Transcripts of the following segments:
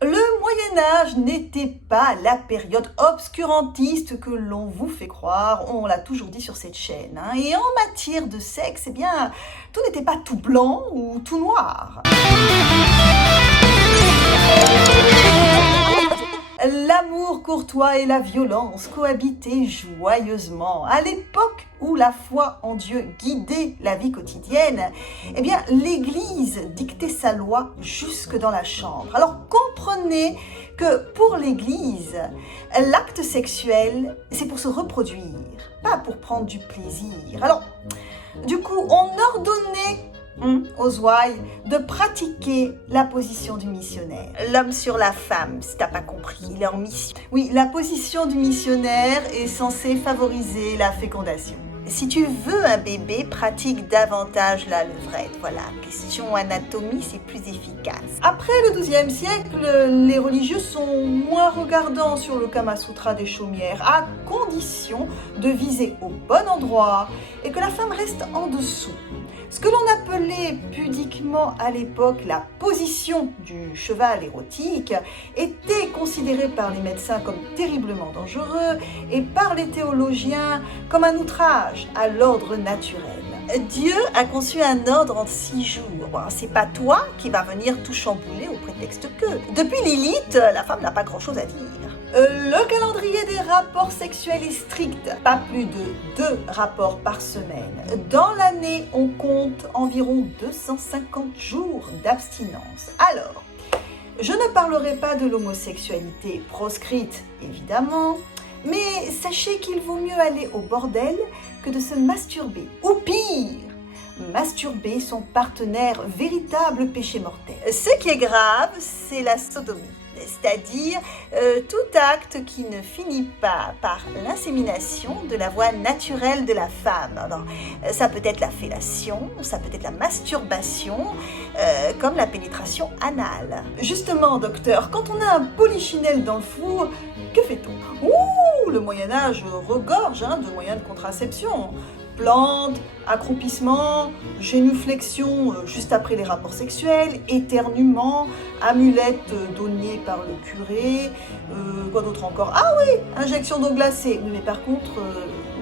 Le Moyen-Âge n'était pas la période obscurantiste que l'on vous fait croire, on l'a toujours dit sur cette chaîne, hein. Et en matière de sexe, eh bien, tout n'était pas tout blanc ou tout noir. L'amour courtois et la violence cohabitaient joyeusement. À l'époque où la foi en Dieu guidait la vie quotidienne, eh bien, l'Église dictait sa loi jusque dans la chambre. Alors comprenez que pour l'Église, l'acte sexuel, c'est pour se reproduire, pas pour prendre du plaisir. Alors, du coup, on ordonnait aux ouailles de pratiquer la position du missionnaire. L'homme sur la femme, si t'as pas compris, il est en mission. Oui, la position du missionnaire est censée favoriser la fécondation. Si tu veux un bébé, pratique davantage la levrette. Voilà, question anatomie, c'est plus efficace. Après le XIIe siècle, les religieux sont moins regardants sur le Kama Sutra des chaumières, à condition de viser au bon endroit et que la femme reste en dessous. Ce que l'on appelait pudiquement à l'époque la position du cheval érotique était considéré par les médecins comme terriblement dangereux et par les théologiens comme un outrage à l'ordre naturel. Dieu a conçu un ordre en 6 jours. Bon, c'est pas toi qui vas venir tout chambouler au prétexte que. Depuis Lilith, la femme n'a pas grand-chose à dire. Le calendrier des rapports sexuels est strict, pas plus de 2 rapports par semaine. Dans l'année, on compte environ 250 jours d'abstinence. Alors, je ne parlerai pas de l'homosexualité proscrite, évidemment, mais sachez qu'il vaut mieux aller au bordel que de se masturber. Ou pire, masturber son partenaire, véritable péché mortel. Ce qui est grave, c'est la sodomie. C'est-à-dire tout acte qui ne finit pas par l'insémination de la voie naturelle de la femme. Alors, ça peut être la fellation, ça peut être la masturbation, comme la pénétration anale. Justement, docteur, quand on a un polichinelle dans le four, que fait-on? Ouh, le Moyen-Âge regorge de moyens de contraception. Plantes, accroupissement, génuflexion juste après les rapports sexuels, éternuement, amulette donnée par le curé, quoi d'autre encore? Ah oui, injection d'eau glacée. Mais par contre,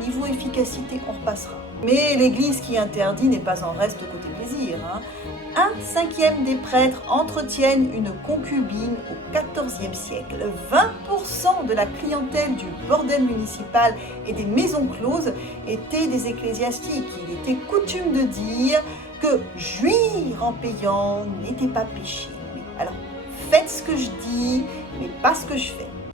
niveau efficacité, on repassera. Mais l'église qui interdit n'est pas en reste côté plaisir. 1/5 des prêtres entretiennent une concubine au XIVe siècle. 20% de la clientèle du bordel municipal et des maisons closes étaient des ecclésiastiques. Il était coutume de dire que jouir en payant n'était pas péché. Oui, alors faites ce que je dis, mais pas ce que je fais.